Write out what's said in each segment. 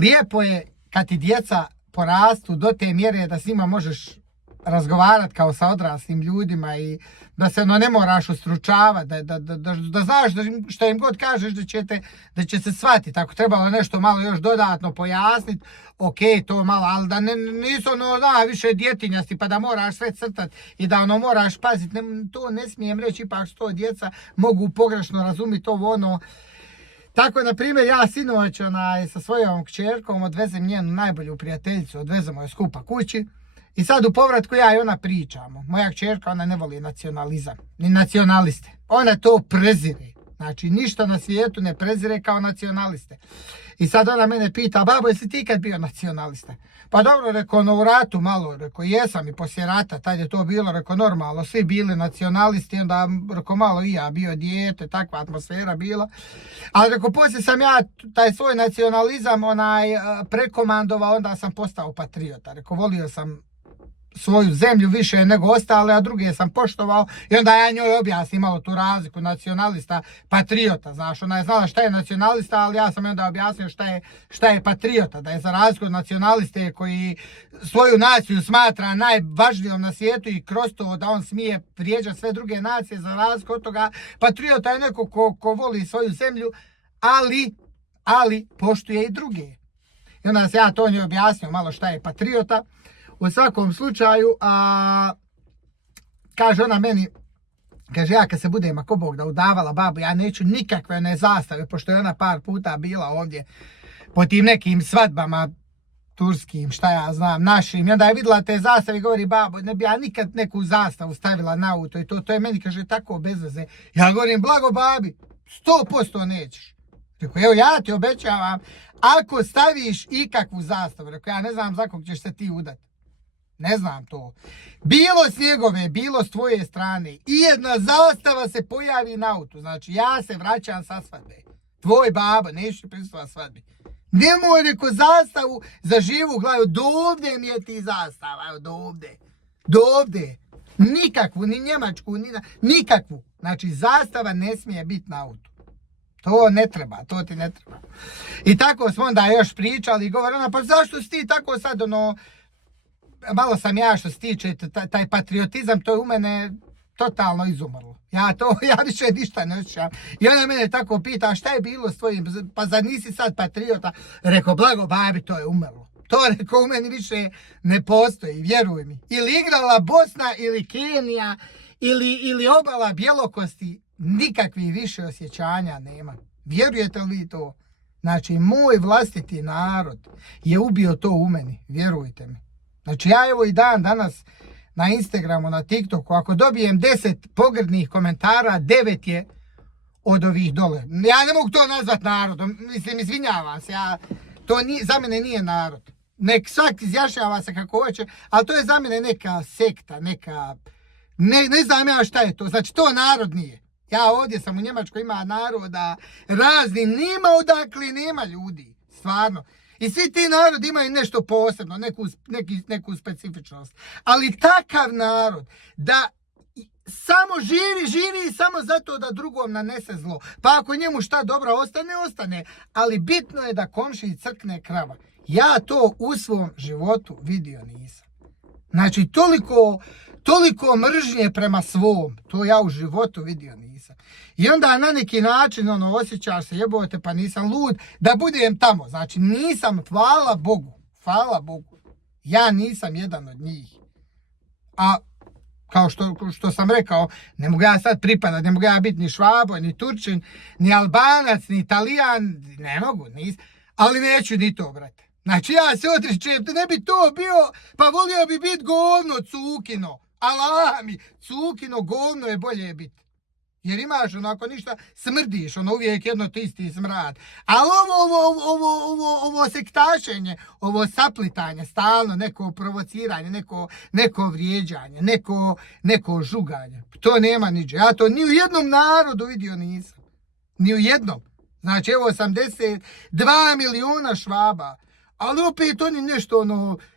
lijepo je kad ti djeca porastu do te mjere da s njima možeš razgovarati kao sa odraslim ljudima i da se ne moraš ustručavati, da znaš da što im god kažeš da će se shvatiti. Ako trebalo nešto malo još dodatno pojasniti, ok, to malo, ali da nisu više djetinjasti pa da moraš sve crtati i da moraš paziti, to ne smijem reći, ipak što djeca mogu pogrešno razumjeti ovo. Tako, na primjer, ja sinoć sa svojom kćerkom odvezem njenu najbolju prijateljicu, odvezemo je skupa kući. I sad u povratku ja i ona pričamo. Moja kćerka, ona ne voli nacionalizam, ni nacionaliste. Ona to prezire. Znači, ništa na svijetu ne prezire kao nacionaliste. I sad ona mene pita, babo, jesi ti kad bio nacionalista? Pa dobro, rekao, u ratu malo, rekao, jesam i poslije rata, tad je to bilo, rekao, normalno, svi bili nacionalisti, onda, rekao, malo i ja bio dijete, takva atmosfera bila. Ali, rekao, poslije sam ja taj svoj nacionalizam, prekomandovao, onda sam postao patriota. Rekao, volio sam svoju zemlju više nego ostale, a druge sam poštovao i onda ja njoj objasnim malo tu razliku nacionalista, patriota, znaš, ona je znala šta je nacionalista, ali ja sam onda objasnio šta je patriota, da je za razliku od nacionaliste koji svoju naciju smatra najvažnijom na svijetu i kroz to da on smije vrijeđati sve druge nacije, za razliku od toga, patriota je neko ko voli svoju zemlju, ali poštuje i druge. I onda ja to njoj objasnio malo šta je patriota. U svakom slučaju, kaže ona meni, kaže, ja kad se budem ako Bog da udavala babu, ja neću nikakve zastave, pošto je ona par puta bila ovdje po tim nekim svadbama turskim, šta ja znam, našim. I onda je vidjela te zastave i govori, babo, ne bi ja nikad neku zastavu stavila na auto i to je meni, kaže, tako bez veze. Ja govorim, blago babi, 100% nećeš. Rekao, evo ja ti obećavam, ako staviš ikakvu zastavu, rekao, ja ne znam za kog ćeš se ti udati. Ne znam to. Bilo s njegove, bilo s tvoje strane. I jedna zastava se pojavi na autu. Znači, ja se vraćam sa svadbe. Tvoj baba, neću prisustvovati svadbi. Nemoj neko zastavu za živu glavu. Dovde mi je ti zastava. Evo, dovde. Nikakvu, ni njemačku, nikakvu. Znači, zastava ne smije biti na autu. To ne treba, to ti ne treba. I tako smo onda još pričali i govori ona, pa zašto si ti tako sad malo sam ja što se tiče taj patriotizam, to je u mene totalno izumrlo. Ja više ništa ne osjećam. I ona mene tako pita, šta je bilo s tvojim, pa zar nisi sad patriota? Rekao, blago babi, to je umrlo. To, rekao, u meni više ne postoji, vjeruj mi. Ili igrala Bosna ili Kenija ili obala Bjelokosti, nikakvih više osjećanja nema. Vjerujete li vi to? Znači, moj vlastiti narod je ubio to u meni, vjerujte mi. Znači, ja evo i danas na Instagramu, na TikToku, ako dobijem 10 pogrdnih komentara, 9 je od ovih dole. Ja ne mogu to nazvat narodom, mislim, izvinjavam se, za mene nije narod. Nek svak izjašnjava se kako hoće, ali to je za mene neka sekta, ne znam ja šta je to, znači to narod nije. Ja ovdje sam u Njemačkoj, ima naroda razni, nema odakle, nema ljudi, stvarno. I svi ti narodi imaju nešto posebno, neku specifičnost. Ali takav narod da samo živi samo zato da drugom nanese zlo. Pa ako njemu šta dobro ostane. Ali bitno je da komšiji crkne krava. Ja to u svom životu vidio nisam. Znači, toliko mržnje prema svom, to ja u životu vidio nisam. I onda na neki način osjećaš se, jebote, pa nisam lud da budem tamo. Znači, nisam, hvala Bogu, ja nisam jedan od njih. A kao što sam rekao, ne mogu ja sad pripadat, ne mogu ja biti ni Švabo, ni Turčin, ni Albanac, ni Italijan, ne mogu, ali neću ni to, brate. Znači, ja se odričem, ne bi to bio, pa volio bi biti govno, cukino. Allah mi, cukino, govno je bolje biti. Jer imaš onako ništa, smrdiš, uvijek jedno to isti smrad. Ali ovo sektašenje, ovo saplitanje, stalno neko provociranje, neko vrijeđanje, neko žuganje, to nema niđe. Ja to ni u jednom narodu vidio nisam. Ni u jednom. Znači, evo 82 miliona Švaba. Ali opet oni nešto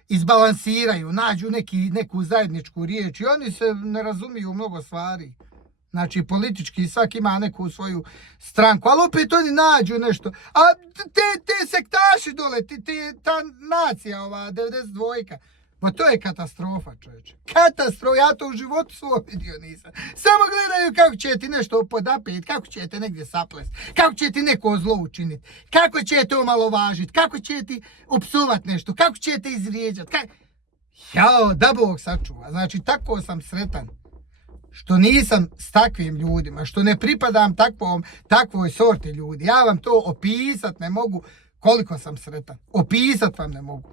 izbalansiraju, nađu neku zajedničku riječ i oni se ne razumiju mnogo stvari. Znači, politički svak ima neku svoju stranku, ali opet oni nađu nešto. A te sektaši dole, ta nacija, ova 92-ka, pa to je katastrofa, čovječe. Katastrofa, ja to u životu svoj vidio nisam. Samo gledaju kako će ti nešto podapet, kako će te negdje saplest, kako će ti neko zlo učiniti, kako će te omalovažiti, kako će ti opsovat nešto, kako će te izvrijeđat. Jao, da Bog sačuva. Znači, tako sam sretan što nisam s takvim ljudima, što ne pripadam takvoj sorti ljudi. Ja vam to opisat ne mogu koliko sam sretan. Opisat vam ne mogu.